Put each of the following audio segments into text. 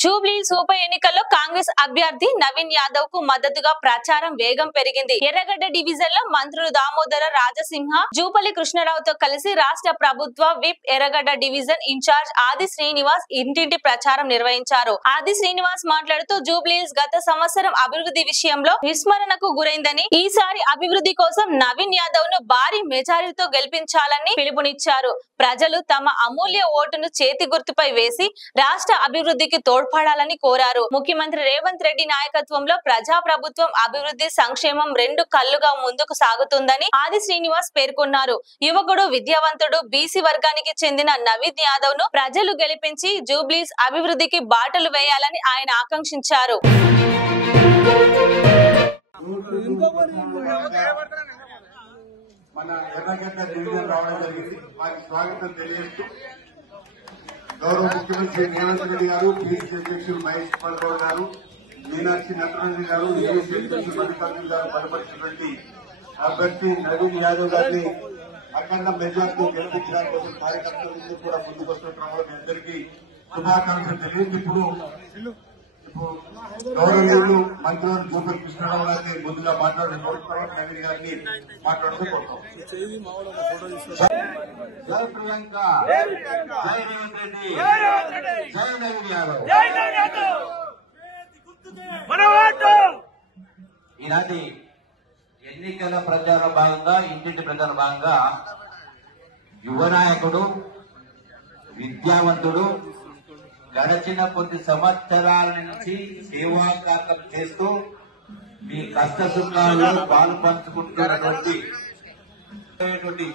జూబ్లీహిల్స్ ఉప ఎన్నికల్లో కాంగ్రెస్ అభ్యర్థి నవీన్ యాదవ్ కు మద్దతుగా ప్రచారం వేగం పెరిగింది. ఎర్రగడ్డ డివిజన్ లో మంత్రులు దామోదర రాజసింహ, జూపల్లి కృష్ణారావుతో కలిసి రాష్ట్ర ప్రభుత్వ విప్ ఎర్రగడ్డ డివిజన్ ఇన్ఛార్జ్ ఆది శ్రీనివాస్ ఇంటింటి ప్రచారం నిర్వహించారు. ఆది శ్రీనివాస్ మాట్లాడుతూ జూబ్లీహిల్స్ గత సంవత్సరం అభివృద్ధి విషయంలో విస్మరణకు గురైందని, ఈసారి అభివృద్ధి కోసం నవీన్ యాదవ్ ను భారీ మెజారిటీతో గెలిపించాలని పిలుపునిచ్చారు. ప్రజలు తమ అమూల్య ఓటును చేతి గుర్తుపై వేసి రాష్ట్ర అభివృద్ధికి తోడ్పడాలని కోరారు. ముఖ్యమంత్రి రేవంత్ రెడ్డి నాయకత్వంలో ప్రజాప్రభుత్వం అభివృద్ధి సంక్షేమం రెండు కళ్లుగా ముందుకు సాగుతుందని ఆది శ్రీనివాస్ పేర్కొన్నారు. యువకుడు, విద్యావంతుడు, బీసీ వర్గానికి చెందిన నవీన్ యాదవ్ ను ప్రజలు గెలిపించి జూబ్లీహిల్స్ అభివృద్ధికి బాటలు వేయాలని ఆయన ఆకాంక్షించారు. మన ఎర్రగడ్డ డివిజన్ రావడం జరిగింది. వారికి స్వాగతం తెలియజేస్తూ గౌరవ ముఖ్యమంత్రి రేవంత్ రెడ్డి గారు, పీసీసీ అధ్యక్షులు మహేష్ కుమార్ గౌడ్ గారు, మీనాక్షి నటరాజన్ గారు, ఏసీ అధ్యక్షులు మల్లికార్జున గారు బలపరిచినటువంటి అభ్యర్థి నవీన్ యాదవ్ గారిని అఖండ మెజార్టీతో గెలిపించడానికి కోసం కార్యకర్తల నుంచి కూడా ముందుకు వస్తున్న మీ అందరికీ శుభాకాంక్షలు తెలియదు. ఇప్పుడు గౌరవనీయులు మంత్రులు జూపల్లి కృష్ణారావు గారిని ముందుగా మాట్లాడుతున్నారు. నవీన్ గారిని మాట్లాడుతూ కోరుతాం. జై ప్రియాంక, జై రేవంత్ రెడ్డి, జై నవీన్ యాదవ్. ఈనాటి ఎన్నికల ప్రచార భాగంగా, ఇంటింటి ప్రచార భాగంగా యువ నాయకుడు, విద్యావంతుడు, గడచిన కొద్ది సంవత్సరాల నుంచి సేవా కార్యం చేస్తూ మీ కష్ట సుఖాల్లో పాలు పంచుకుంటున్నటువంటి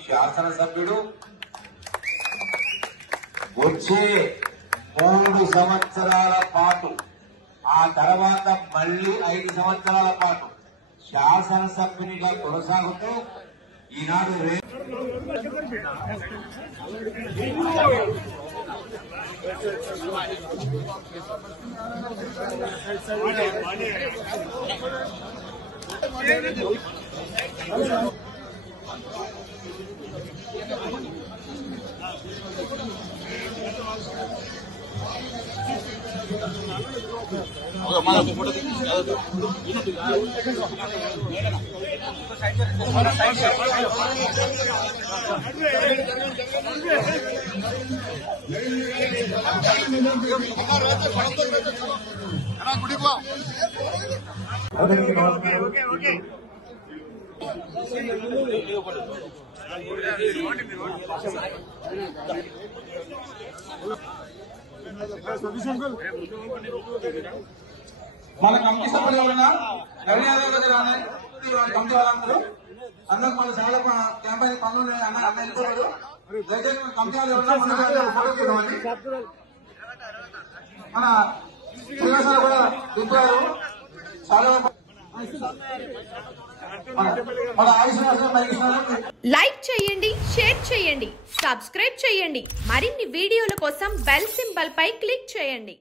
శాసనసభ్యుడు, వచ్చే 3 సంవత్సరాల పాటు, ఆ తర్వాత మళ్లీ 5 సంవత్సరాల పాటు శాసనసభ్యునిగా కొనసాగుతూ ఈనాడు మన కమిటీ సభ్యులు ఎవరైనా నవీన్ యాదవ్ దగ్గర కమిటీ వాళ్ళందరూ అందరూ మన చాలా క్యాంపెయిన్ పనులు అన్న వెళ్ళిపోయారు. దయచేసి మన కమిటీ వాళ్ళు ఎవరైనా మన శ్రీనివాసరావు కూడా దింపారు. చాలా లైక్ చేయండి, షేర్ చేయండి, సబ్స్క్రైబ్ చేయండి. మరిన్ని వీడియోల కోసం బెల్ సింబల్ పై క్లిక్ చేయండి.